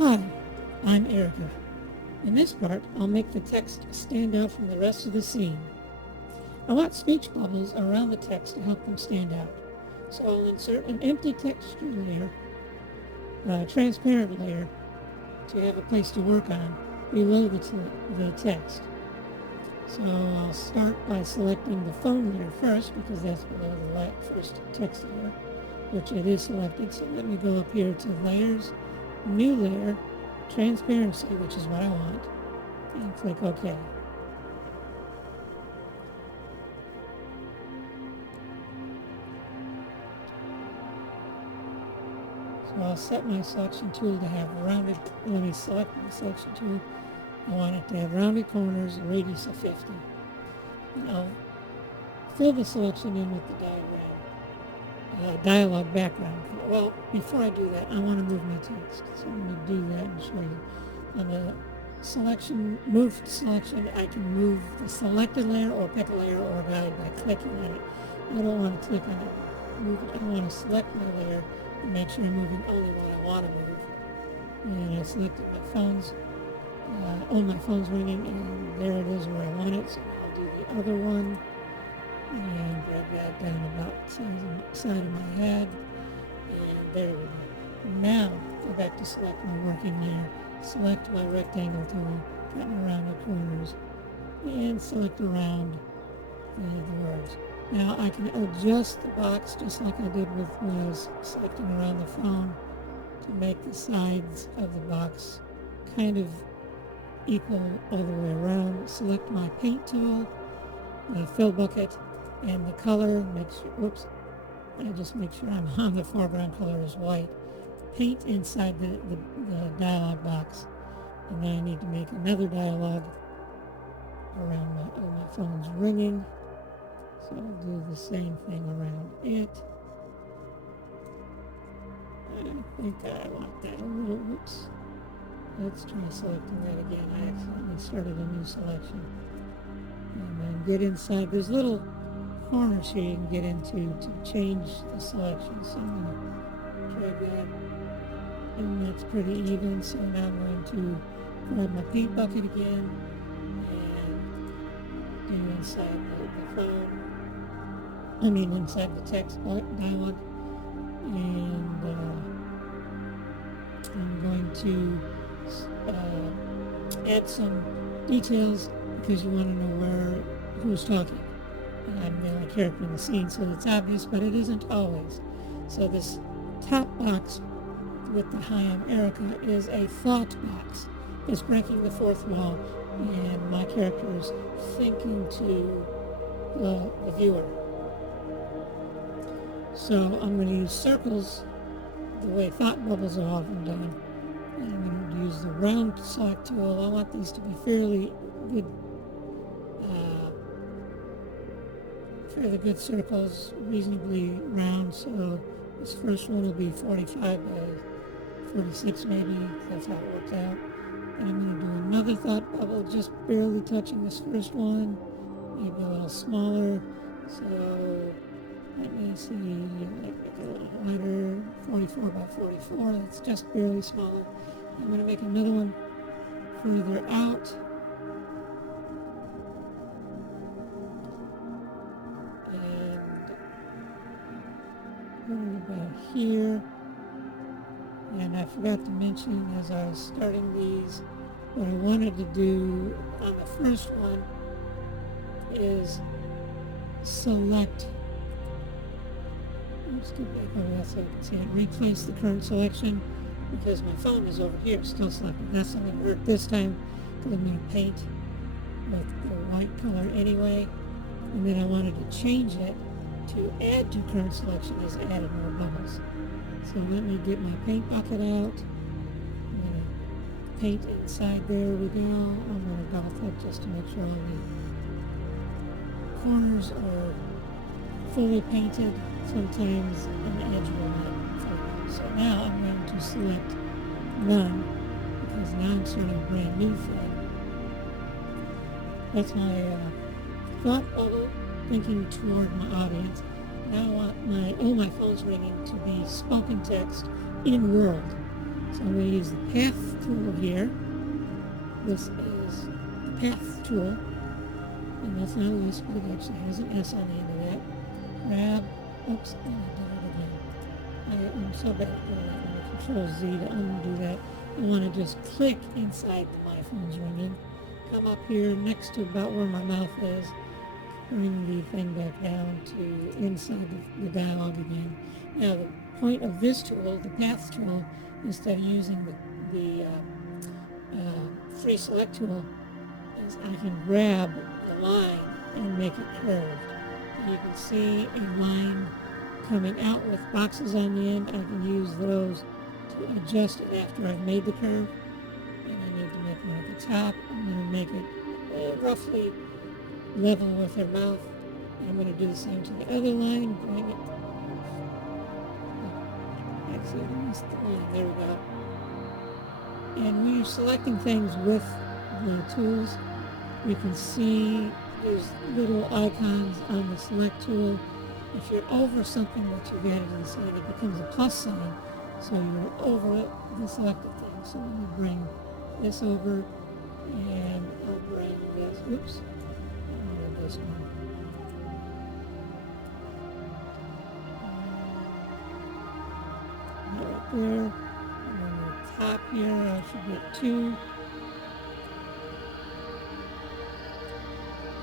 Hi, I'm Erica. In this part, I'll make the text stand out from the rest of the scene. I want speech bubbles around the text to help them stand out. So I'll insert an empty texture layer, a transparent layer, to have a place to work on below the text. So I'll start by selecting the phone layer first because that's below the first text layer, which it is selected. So let me go up here to Layers, New Layer, Transparency, which is what I want, and click OK. So I'll set my selection tool to have rounded, let me select my selection tool. I want it to have rounded corners, a radius of 50. And I'll fill the selection in with the dialog background. Well, before I do that, I want to move my text. So I'm going to do that and show you. On the move selection, I can move the selected layer or pick a layer or guide by clicking on it. I don't want to click on it. I want to select my layer and make sure I'm moving only what I want to move. And I selected my phone's, my phone's ringing, and there it is where I want it. So I'll do the other one and drag that down about the side of my head. And there we go. Now go back to select my working layer. Select my rectangle tool, cutting around the corners, and select around the words. Now I can adjust the box just like I did with when I was selecting around the phone to make the sides of the box kind of equal all the way around. Select my paint tool, the fill bucket, and the color. I just make sure I'm on the foreground color is white. Paint inside the dialog box, and then I need to make another dialog around my phone's ringing, so I'll do the same thing around it. I think I want that a little, whoops, let's try selecting that again. I accidentally started a new selection. And then get inside, there's little corners here you can get into to change the selection, so I'm going to drag that. And that's pretty even, so now I'm going to grab my paint bucket again and do inside the phone, inside the text dialog, and I'm going to add some details because you want to know who's talking. And I'm the only character in the scene, so it's obvious, but it isn't always. So this top box with the "Hi, I'm Erica" is a thought box. It's breaking the fourth wall, and my character is thinking to the viewer. So I'm going to use circles the way thought bubbles are often done. And I'm going to use the round select tool. I want these to be fairly good circles, reasonably round. So this first one will be 45 by 46 maybe, that's how it works out. And I'm going to do another thought bubble, just barely touching this first one, maybe a little smaller. So let me see, make it a little wider, 44 by 44, that's just barely smaller. I'm going to make another one further out. And about here. And I forgot to mention as I was starting these, what I wanted to do on the first one is select, let's get back over that so I can see it, replace the current selection because my phone is over here still selected. That's not going to work this time because I'm going to paint with the white color anyway. And then I wanted to change it to add to current selection as added more bubbles. So let me get my paint bucket out. I'm going to paint inside, there we go. I'm going to double click just to make sure all the corners are fully painted. Sometimes an edge will not. So now I'm going to select none because now I'm starting a brand new thing. That's my thought bubble, thinking toward my audience. Now I want my phone's ringing to be spoken text in world. So I'm going to use the path tool here. This is the path tool, and that's not a list, but it actually has an S on the end of that. Grab, oops, and I did it again. I'm so bad at doing that. I'm going to Control Z to undo that. I want to just click inside the my phone's ringing. Come up here next to about where my mouth is. Bring the thing back down to inside the dialog again. Now the point of this tool, the path tool, instead of using the free select tool, is I can grab the line and make it curved. And you can see a line coming out with boxes on the end. I can use those to adjust it after I've made the curve. And I need to make one at the top. I'm going to make it roughly level with her mouth. And I'm going to do the same to the other line. Bring it. Actually, I missed the line. There we go. And when you're selecting things with the tools, you can see there's little icons on the select tool. If you're over something that you've added inside, it becomes a plus sign. So you're over the selected thing. So let me bring this over, and I'll bring this. Oops. This one. Right there. And on the top here, I should get 2.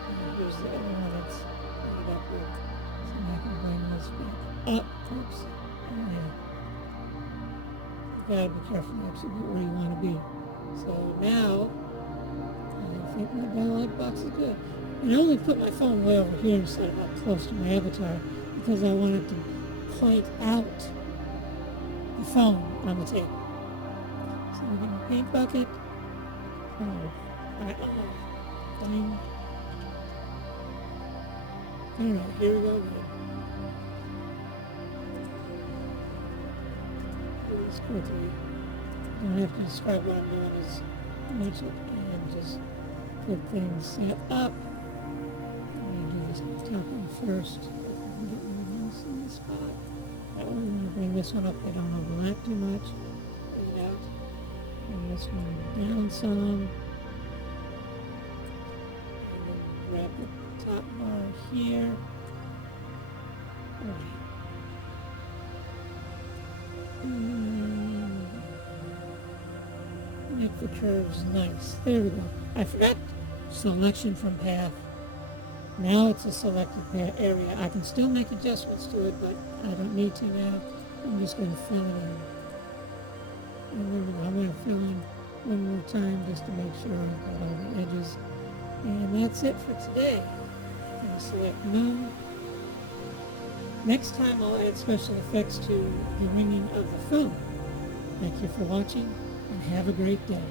And here's the other one that's right up here. So I can bring this back up. Oops. Oh, yeah. You gotta be careful actually where you want to be. So now, I think my dialog box is good. And I only put my phone way over here instead of up close to my avatar because I wanted to point out the phone on the table. So we're going to paint bucket. Thing. Alright, here we go. Do this quickly. Don't have to describe what I'm doing, is match it and just get things set up. Top one first. Get this in the spot. That one, I'm going to bring this one up. They don't overlap too much. Bring it out. Bring this one down some. And then grab the top bar here. Okay. And make the curves nice. There we go. I forgot selection from path. Now it's a selected area. I can still make adjustments to it, but I don't need to now. I'm just going to fill it in. And I'm going to fill in one more time just to make sure I've got all the edges. And that's it for today. I'm going to select None. Next time I'll add special effects to the ringing of the phone. Thank you for watching, and have a great day.